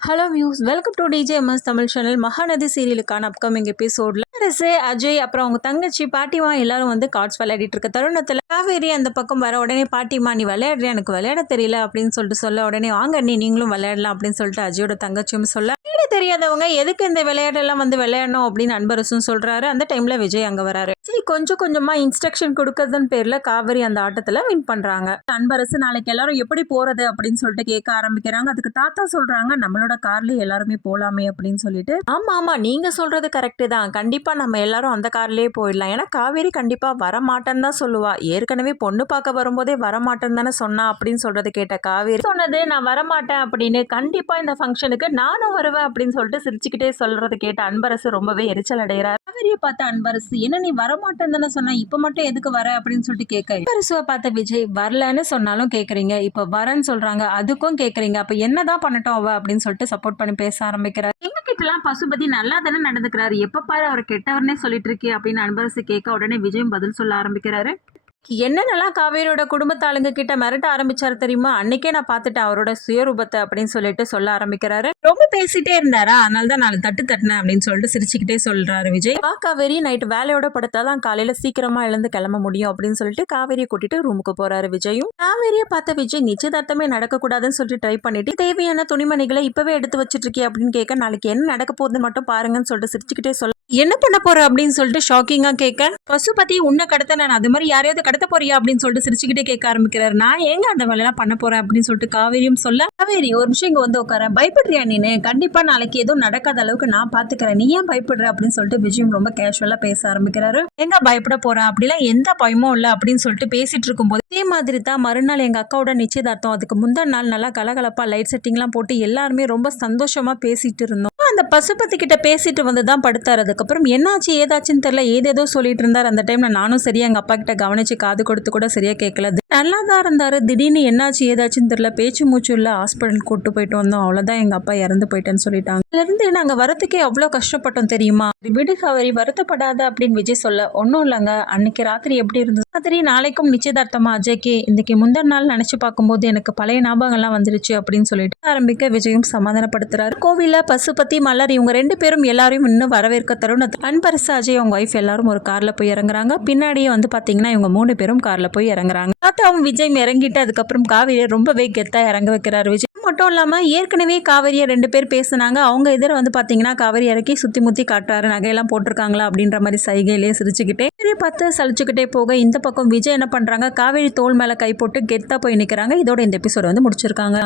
Hello views, welcome to DJMS Tamil channel. Mahanadi சீரியலுக்கான upcoming எபிசோட்ல அரசு, அஜய், அப்புறம் அவங்க தங்கச்சி பாட்டிமா எல்லாரும் வந்து கார்ட்ஸ் விளையாடிட்டு இருக்க தருணத்துல காவேரி அந்த பக்கம் வர உடனே, பாட்டிமா நீ விளையாடுறியா, எனக்கு விளையாட தெரியல அப்படின்னு சொல்லிட்டு சொல்ல, உடனே வாங்க நீங்களும் விளையாடலாம் அப்படின்னு சொல்லிட்டு அஜயோட தங்கச்சியும் சொல்ல, தெரியாதவங்க எதுக்கு இந்த விளையாடெல்லாம் வந்து விளையாடணும் அப்படின்னு அன்பரசும் சொல்றாரு. அந்த டைம்ல விஜய் அங்க வராரு. விஜய் கொஞ்சம் கொஞ்சமா இன்ஸ்ட்ரக்ஷன் கொடுக்கறதன் பேர்ல காவேரி அந்த ஆட்டத்துல வின் பண்றாங்க. அன்பரசு நாளைக்கு எல்லாரும் எப்படி போறது அப்படின்னு சொல்லிட்டு கேட்க ஆரம்பிக்கிறாங்க. அதுக்கு தாத்தா சொல்றாங்க, நம்மளோட கார்லயே எல்லாருமே போலாமே அப்படின்னு சொல்லிட்டு. ஆமா ஆமா, நீங்க சொல்றது கரெக்ட் தான், கண்டிப்பா நம்ம எல்லாரும் அந்த கார்லயே போயிடலாம். ஏன்னா காவேரி கண்டிப்பா வரமாட்டேன்னு தான் சொல்லுவா. ஏற்கனவே பொண்ணு பார்க்க வரும்போதே வரமாட்டேன்னு தானே சொன்னா அப்படின்னு சொல்றது கேட்ட காவேரி சொன்னது நான் வரமாட்டேன் அப்படின்னு, கண்டிப்பா இந்த ஃபங்க்ஷனுக்கு நானும் வருவேன் அப்படின்னு சொல்லிட்டு சிரிச்சுக்கிட்டே சொல்றது கேட்ட அன்பரசு ரொம்பவே எரிச்சல் அடைகிறார். காவேரியை பார்த்த அன்பரசு, என்ன நீ வரமாட்டேன்னு தானே சொன்ன, இப்ப மட்டும் எதுக்கு வர அப்படின்னு சொல்லிட்டு கேட்க, அன்பரசுவை பார்த்த விஜய், வரலன்னு சொன்னாலும் கேக்குறீங்க, இப்ப வரேன்னு சொல்றாங்க அதுக்கும் கேக்குறீங்க, அப்ப என்னதான் பண்ணட்டும் அவ அப்படின்னு சொல்லிட்டு சப்போர்ட் பண்ணி பேச ஆரம்பிக்கிறார். எங்க கிட்டலாம் பசுபதி நல்லா தானே நடந்துக்கிறாரு, எப்ப பாரு அவர் கெட்டவர்னே சொல்லிட்டு இருக்கே அப்படின்னு அன்பரசு கேட்க, உடனே விஜயும் பதில் சொல்ல ஆரம்பிக்கிறாரு. என்னென்னலாம் காவேரியோட குடும்பத்தாளுங்க கிட்ட மிரட்ட ஆரம்பிச்சாரு தெரியுமா, அன்னைக்கே நான் பார்த்துட்டேன் அவரோட சுயரூபத்தை அப்படின்னு சொல்லிட்டு சொல்ல ஆரம்பிக்கிறாரு. ரொம்ப பேசிட்டே இருந்தாரா, அதனால தான் நான் தட்டு தட்டினேன் அப்படின்னு சொல்லிட்டு சிரிச்சுக்கிட்டே சொல்றாரு விஜய். காவேரி நைட்டு வேலையோட படுத்தாதான் காலையில சீக்கிரமா எழுந்து கிளம்ப முடியும் அப்படின்னு சொல்லிட்டு காவேரியை கூட்டிட்டு ரூமுக்கு போறாரு விஜயும். காவேரியை பார்த்த விஜய், நிச்சயதார்த்தமே நடக்க கூடாதுன்னு சொல்லிட்டு ட்ரை பண்ணிட்டு, தேவையான துணிமணிகளை இப்பவே எடுத்து வச்சிட்டு இருக்கே அப்படின்னு கேட்க, நாளைக்கு என்ன நடக்க போகுதுன்னு மட்டும் பாருங்கன்னு சொல்லிட்டு சிரிச்சுக்கிட்டே சொல்ல, என்ன பண்ண போற அப்படின்னு சொல்லிட்டு ஷாக்கிங்கா கேட்க, பசுபதி உன்னை கடத்த நான் அது மாதிரி யாரையாவது கடத்த போறியா அப்படின்னு சொல்லிட்டு சிரிச்சுக்கிட்டே கேட்க ஆரம்பிக்கிறாரு. நான் ஏங்க அந்த வேலையெல்லாம் பண்ண போறேன் அப்படின்னு சொல்லிட்டு காவேரியும் சொல்ல, காவேரி ஒரு நிமிஷம் இங்க வந்து உட்கார, பயப்படுறியா நீனு, கண்டிப்பா நாளைக்கு எதுவும் நடக்காத அளவுக்கு நான் பாத்துக்கிறேன், நீ ஏன் பயப்படுற அப்படின்னு சொல்லிட்டு விஜயம் ரொம்ப கேஷுவலா பேச ஆரம்பிக்கிறாரு. எங்க பயப்பட போறேன், அப்படிலாம் எந்த பயமும் இல்லை அப்படின்னு சொல்லிட்டு பேசிட்டு இருக்கும்போது, இதே மாதிரி தான் மறுநாள் எங்க அக்காவோட நிச்சயதார்த்தம். அதுக்கு முந்தின நாள் நல்லா கலகலப்பா லைட் செட்டிங்லாம் போட்டு எல்லாருமே ரொம்ப சந்தோஷமா பேசிட்டு இருந்தோம். அந்த பசுபதி கிட்ட பேசிட்டு வந்து தான் படுத்தாரு. அதுக்கப்புறம் என்னாச்சு ஏதாச்சுன்னு தெரியல, ஏதேதோ சொல்லிட்டு இருந்தார். அந்த டைம்ல நானும் சரியா எங்க அப்பா கிட்ட கவனிச்சு காது கொடுத்து கூட சரியா கேட்கல. நல்லா தான் இருந்தாரு, திடீர்னு என்னாச்சு ஏதாச்சுன்னு தெரியல, பேச்சு மூச்சு இல்ல, ஹாஸ்பிட்டல் கூட்டு போயிட்டு வந்தோம், அவ்வளவுதான் எங்க அப்பா இறந்து போயிட்டேன்னு சொல்லிட்டாங்க. அதுல இருந்து நாங்க வரத்துக்கே அவ்வளவு கஷ்டப்பட்டோம் தெரியுமா, விடு காவேரி வருத்தப்படாத அப்படின்னு விஜய் சொல்ல, ஒன்னும் இல்லைங்க, அன்னைக்கு ராத்திரி எப்படி இருந்தது, ராத்திரி நாளைக்கும் நிச்சயதார்த்தமா அஜய்க்கு, இன்னைக்கு முந்தின நாள் நினைச்சு பார்க்கும்போது எனக்கு பழைய ஞாபகம்லாம் வந்துருச்சு அப்படின்னு சொல்லிட்டு ஆரம்பிக்க விஜயும் சமாதானப்படுத்துறாரு. கோவில பசுபதி மலர் இவங்க ரெண்டு பேரும் எல்லாரையும் இன்னும் வரவேற்க தருணத்தில் அன்பரசு, அஜய் அவங்க ஒய்ஃப் எல்லாரும் ஒரு கார்ல போய் இறங்குறாங்க. பின்னாடியே வந்து பாத்தீங்கன்னா இவங்க 3 பேரும் கார்ல போய் இறங்குறாங்க. தாத்தாவும் விஜய் இறங்கிட்டு அதுக்கப்புறம் காவேரியை ரொம்பவே கெத்தா இறங்க வைக்கிறாரு விஜய். மட்டும் இல்லாம ஏற்கனவே காவேரியை 2 பேர் பேசினாங்க, அவங்க எதிர வந்து பாத்தீங்கன்னா காவேரி இறக்கி சுத்தி முத்தி காட்டுறாரு, நகையெல்லாம் போட்டிருக்காங்களா அப்படின்ற மாதிரி சைகையிலேயே சிரிச்சுக்கிட்டே பார்த்து சலிச்சுக்கிட்டே போக, இந்த பக்கம் விஜய் என்ன பண்றாங்க, காவேரி தோல் மேல கை போட்டு கெத்தா போய் நிக்கிறாங்க. இதோட இந்த எபிசோட வந்து முடிச்சிருக்காங்க.